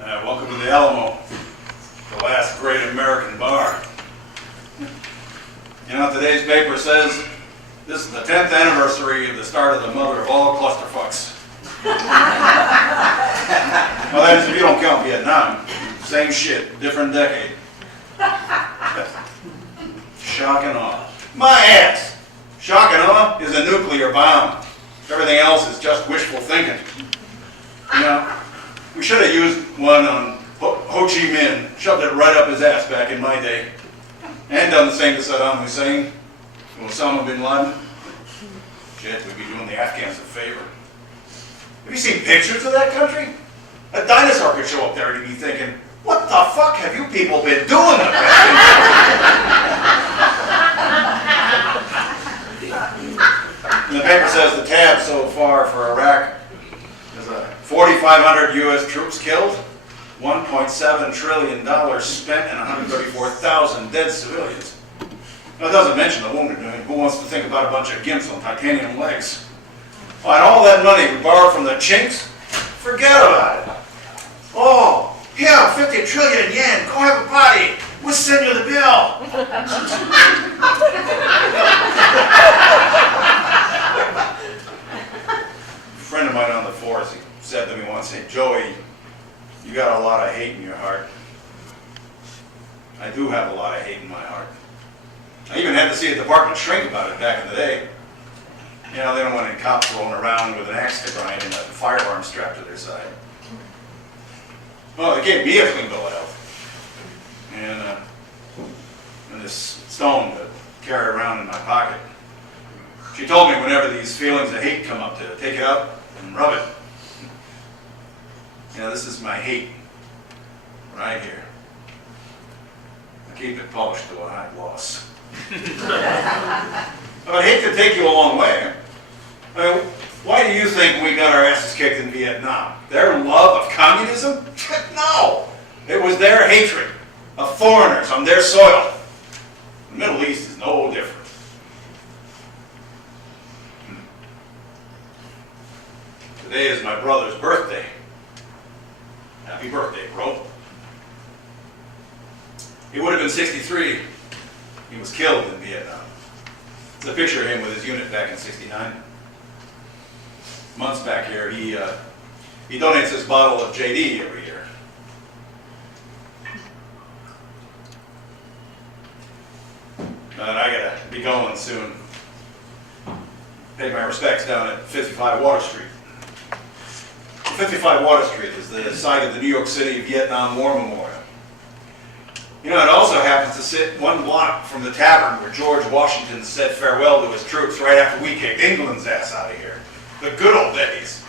Welcome to the Alamo, the last great American bar. You know, today's paper says this is the 10th anniversary of the start of the mother of all clusterfucks. Well, that is if you don't count Vietnam. Same shit, different decade. Shock and awe. My ass! Shock and awe is a nuclear bomb. Everything else is just wishful thinking. You know, we should have used one on Ho Chi Minh, shoved it right up his ass back in my day, and done the same to Saddam Hussein and Osama bin Laden. Shit, we'd be doing the Afghans a favor. Have you seen pictures of that country? A dinosaur could show up there and you'd be thinking, what the fuck have you people been doing up there? And the paper says the tab so far for Iraq is 4,500 U.S. troops killed, $1.7 trillion spent, and 134,000 dead civilians. Now, it doesn't mention the wounded. I mean, who wants to think about a bunch of gimps on titanium legs? Oh, and all that money we borrowed from the Chinks? Forget about it. Oh, yeah, 50 trillion yen. Go have a party. We'll send you the bill. A friend of mine on the force, he said to me once, "Hey, Joey, you got a lot of hate in your heart." I do have a lot of hate in my heart. I even had to see a department shrink about it back in the day. You know, they don't want any cops rolling around with an axe to grind and a firearm strapped to their side. Well, they gave me a clean bill of health. And this stone to carry around in my pocket. She told me whenever these feelings of hate come up to take it up and rub it. You know, this is my hate right here. I keep it polished to a high gloss. But hate could take you a long way. I mean, why do you think we got our asses kicked in Vietnam? Their love of communism? No! It was their hatred of foreigners on their soil. The Middle East is no different. Today is my brother's birthday. Happy birthday, bro. He would have been 63. He was killed in Vietnam. There's a picture of him with his unit back in '69. Months back here, he donates this bottle of JD every year. And I gotta be going soon. Pay my respects down at 55 Water Street. 55 Water Street is the site of the New York City Vietnam War Memorial. You know, it also happens to sit one block from the tavern where George Washington said farewell to his troops right after we kicked England's ass out of here. The good old days,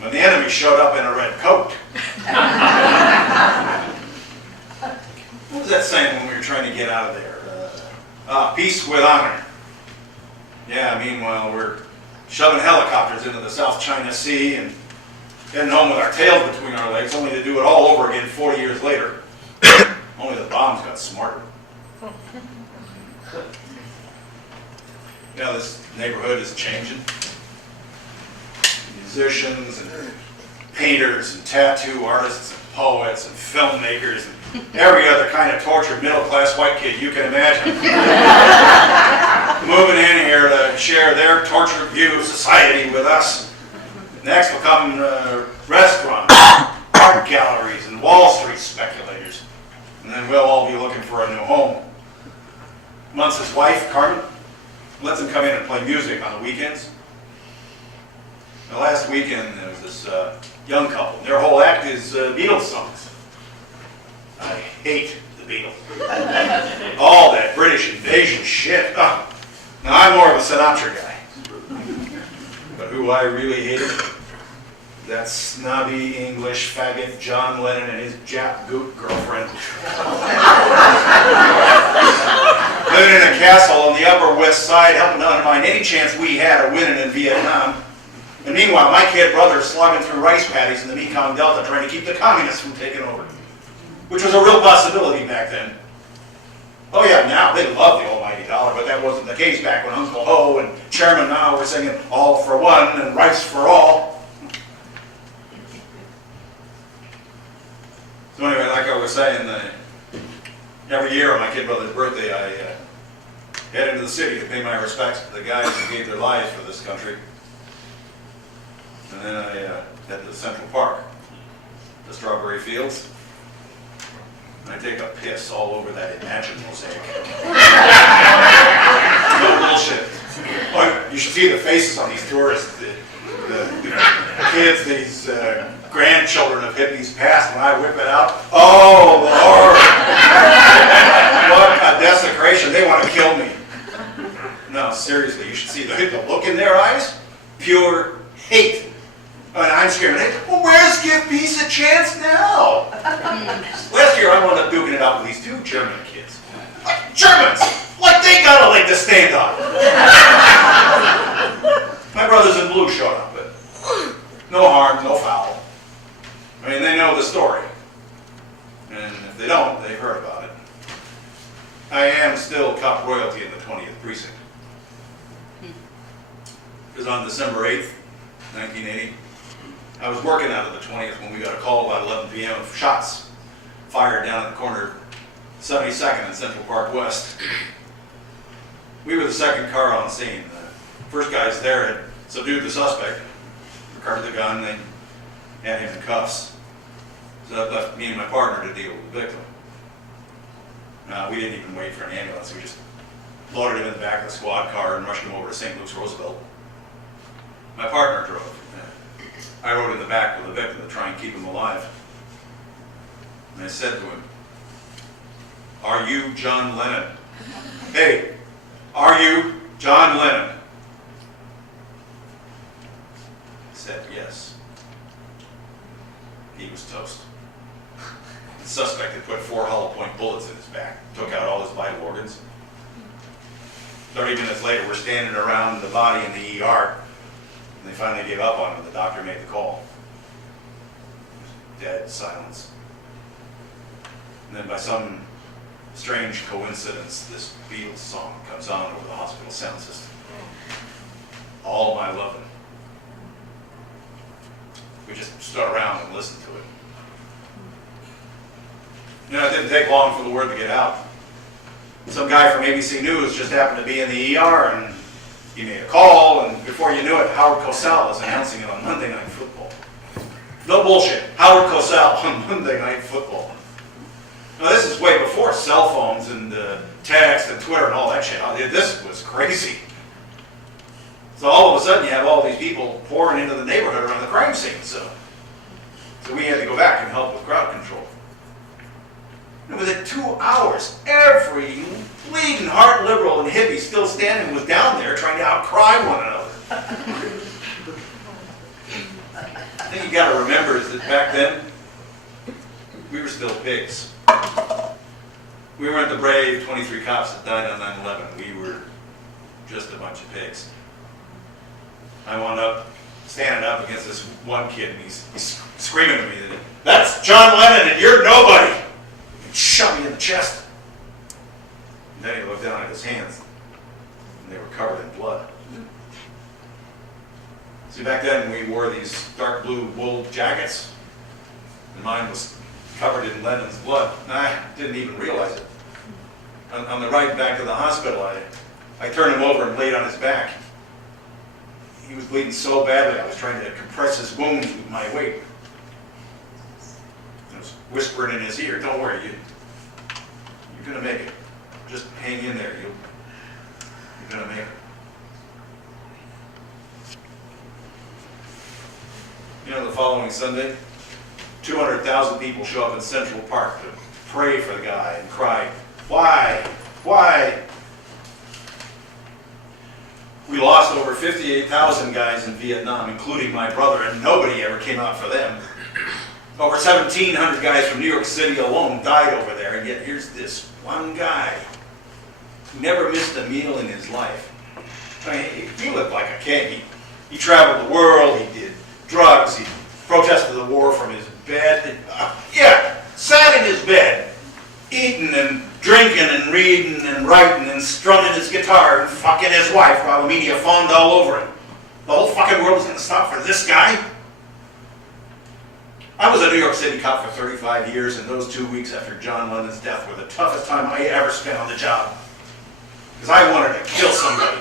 when the enemy showed up in a red coat. What was that saying when we were trying to get out of there? Peace with honor. Yeah, meanwhile, we're shoving helicopters into the South China Sea and getting home with our tails between our legs, only to do it all over again 40 years later. Only the bombs got smarter. You know, this neighborhood is changing. Musicians and painters and tattoo artists and poets and filmmakers and every other kind of tortured middle-class white kid you can imagine. Moving in here to share their tortured view of society with us. Next will come restaurants, art galleries, and Wall Street speculators. And then we'll all be looking for a new home. Once his wife, Carmen, lets him come in and play music on the weekends. The last weekend, there was this young couple. Their whole act is Beatles songs. I hate the Beatles. All that British invasion shit. Oh. Now, I'm more of a Sinatra guy. But who I really hated? That snobby English faggot John Lennon and his Jap goot girlfriend. Living in a castle on the Upper West Side, helping to undermine any chance we had of winning in Vietnam. And meanwhile, my kid brother's slogging through rice paddies in the Mekong Delta trying to keep the communists from taking over. Which was a real possibility back then. Oh yeah, now they love the almighty dollar, but that wasn't the case back when Uncle Ho and Chairman Mao were singing all for one and rice for all. So anyway, like I was saying, every year on my kid brother's birthday, I head into the city to pay my respects to the guys who gave their lives for this country. And then I head to Central Park, the strawberry fields. And I take a piss all over that Imagine mosaic. No bullshit. Oh, you should see the faces on these tourists. The kids, these grandchildren of hippies past when I whip it out. Oh, Lord! What a desecration. They want to kill me. No, seriously, you should see the look in their eyes. Pure hate. And I'm screaming, well, where's Give Peace a Chance now? Last year I wound up duking it out with these two German kids. Germans! Like they got a leg to stand on. My brothers in blue showed up, but no harm, no foul. I mean, they know the story. And if they don't, they've heard about it. I am still cop royalty in the 20th precinct. Because on December 8th, 1980, I was working out of the 20th when we got a call about 11 p.m. of shots fired down at the corner of 72nd and Central Park West. We were the second car on scene. The first guys there had subdued the suspect, recovered the gun, and had him in cuffs. So that left me and my partner to deal with the victim. We didn't even wait for an ambulance. We just loaded him in the back of the squad car and rushed him over to St. Luke's Roosevelt. My partner drove. I rode in the back with the victim to try and keep him alive. And I said to him, "Are you John Lennon? Hey, are you John Lennon?" He said yes. He was toast. The suspect had put 4 hollow point bullets in his back, took out all his vital organs. 30 minutes later, we're standing around the body in the ER. And they finally gave up on him. The doctor made the call. Dead silence. And then by some strange coincidence, this Beatles song comes on over the hospital sound system. All My Lovin'. We just stood around and listened to it. You know, it didn't take long for the word to get out. Some guy from ABC News just happened to be in the ER, and he made a call, and before you knew it, Howard Cosell was announcing it on Monday Night Football. No bullshit. Howard Cosell on Monday Night Football. Now, this is way before cell phones and text and Twitter and all that shit. This was crazy. So all of a sudden, you have all these people pouring into the neighborhood around the crime scene. So we had to go back and help with crowd control. And within 2 hours, every bleeding heart liberal and hippie still standing was down there trying to outcry one another. The thing you got to remember is that back then, we were still pigs. We weren't the brave 23 cops that died on 9/11. We were just a bunch of pigs. I wound up standing up against this one kid, and he's screaming at me that, "That's John Lennon and you're nobody!" He shot me in the chest. And then he looked down at his hands, and they were covered in blood. See, back then we wore these dark blue wool jackets, and mine was covered in Lennon's blood. And I didn't even realize it. On the ride back to the hospital, I turned him over and laid on his back. He was bleeding so badly, I was trying to compress his wounds with my weight. I was whispering in his ear, "Don't worry, you're going to make it. Just hang in there. You're going to make it." You know, the following Sunday, 200,000 people show up in Central Park to pray for the guy and cry, "Why? Why?" We lost over 58,000 guys in Vietnam, including my brother, and nobody ever came out for them. Over 1,700 guys from New York City alone died over there, and yet here's this one guy who never missed a meal in his life. I mean, he lived like a king. He traveled the world, he did drugs, he protested the war from his bed. Sat in his bed, eating and drinking and reading and writing and strumming his guitar and fucking his wife while the media fawned all over him. The whole fucking world was going to stop for this guy? I was a New York City cop for 35 years, and those 2 weeks after John Lennon's death were the toughest time I ever spent on the job. Because I wanted to kill somebody.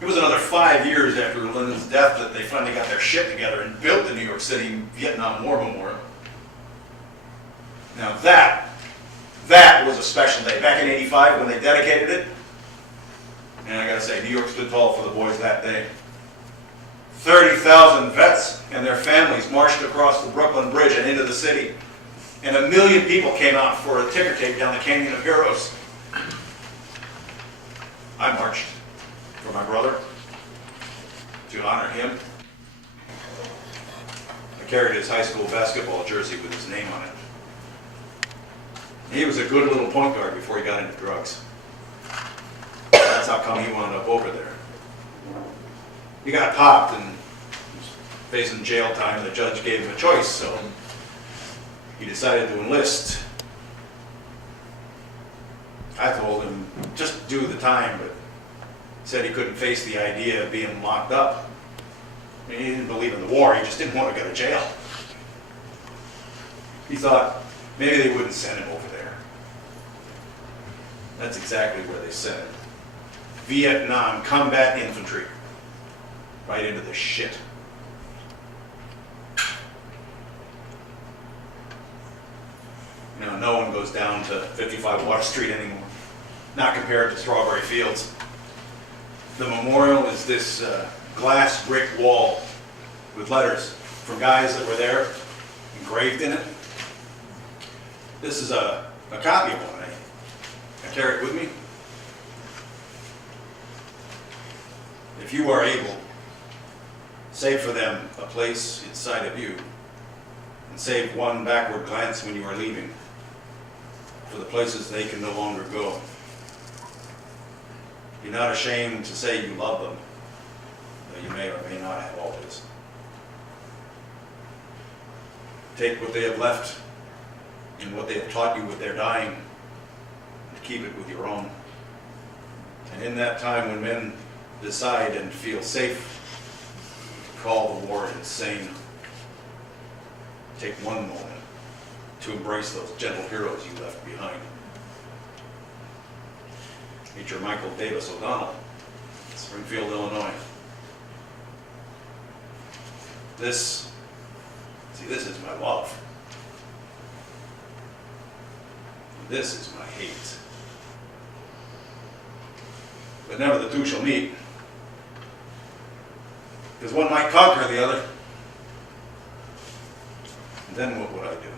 It was another 5 years after Lennon's death that they finally got their shit together and built the New York City Vietnam War Memorial. Now that was a special day. Back in '85 when they dedicated it, and I gotta say, New York stood tall for the boys that day. 30,000 vets and their families marched across the Brooklyn Bridge and into the city. And 1 million people came out for a ticker tape down the Canyon of Heroes. I marched for my brother to honor him. I carried his high school basketball jersey with his name on it. He was a good little point guard before he got into drugs. That's how come he wound up over there. He got popped and was facing jail time, and the judge gave him a choice, so he decided to enlist. I told him, just do the time, but he said he couldn't face the idea of being locked up. I mean, he didn't believe in the war, he just didn't want to go to jail. He thought maybe they wouldn't send him over there. That's exactly where they sent him. Vietnam combat infantry. Right into the shit. You know, no one goes down to 55 Water Street anymore. Not compared to Strawberry Fields. The memorial is this glass brick wall with letters from guys that were there engraved in it. This is a copy of one. I carry it with me. If you are able, save for them a place inside of you, and save one backward glance when you are leaving, for the places they can no longer go. Be not ashamed to say you love them, though you may or may not have always. Take what they have left and what they have taught you with their dying, and keep it with your own. And in that time when men decide and feel safe, call the war insane. Take one moment to embrace those gentle heroes you left behind. Major Michael Davis O'Donnell, Springfield, Illinois. This is my love. This is my hate. But never the two shall meet. Because one might conquer the other. And then what would I do?